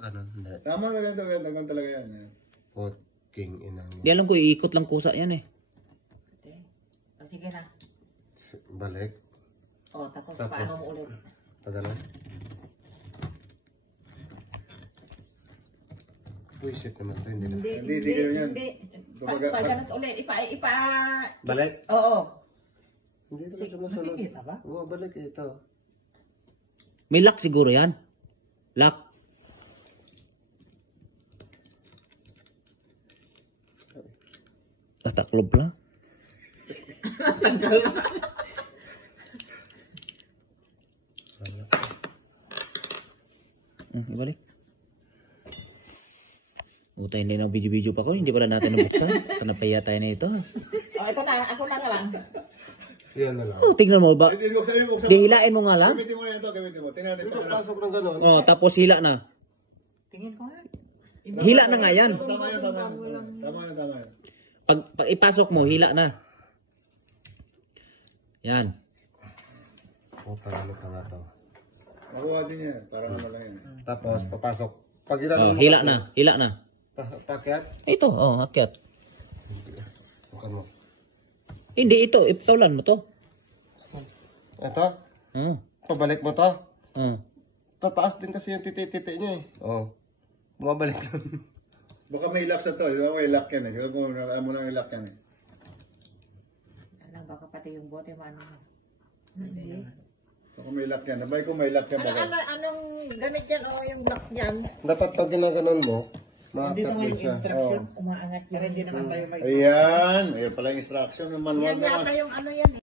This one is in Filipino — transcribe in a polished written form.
ganun. Hindi. Tama na ganito, ganito talaga yan. Pot, king, inang. Di alam ko, iikot lang kusa yan eh. Okay. O, sige na. Balik. O, tapos paano mo ulit? Pagano. Uy, shit naman to. Hindi na. Hindi ganun yan. Hindi. Pag ganun ulit, Balik? Oo. Hindi naman sumusunod. Nakikita ba? Oo, balik ito. May lock siguro yan. Lock. Tataklob lang. Tanggal na. Ibalik. Utay na yung video-video pa ko. Hindi pala natin nabuksan. Panapaya tayo na ito. O, ito na. Ako na lang. Yan na lang. Oh, tingnan mo ba? Di hilain mo nga lang. Gamitin mo na ito, gamitin mo. Tingnan natin. Pasok ng gano'n. Oh, tapos hila na. Tingin ko nga. Hila na nga yan. Tama yan, tama yan. Tama yan, tama yan. Pag ipasok mo, hila na. Yan. Puta, ano pa nga to. Makuha din yan. Parang ano lang yan. Tapos, papasok. Pag Oh, hila na. Hila na. Pakyat? Ito, oh, akyat. Bukan mo. Hindi, ito. Ipaulan mo to. Ito? Oh. Pabalik mo to? Oh. Tataas din kasi yung titi-titi niya eh. Oo. Bumabalik lang. Baka may lock sa to. Di ba may lock yan eh. Alam mo lang yung lock yan eh. Alam, baka pati yung bote mo ano. Baka may lock yan. Nabay ko may lock yan. Anong gamit yan o yung block dyan? Dapat pag ginaganon mo, Dito nga yung instruction. Umaangat Pero hindi naman tayo may... Ayan. Ayan pala yung instruction. Yung manual Yan yata naman. yung ano yan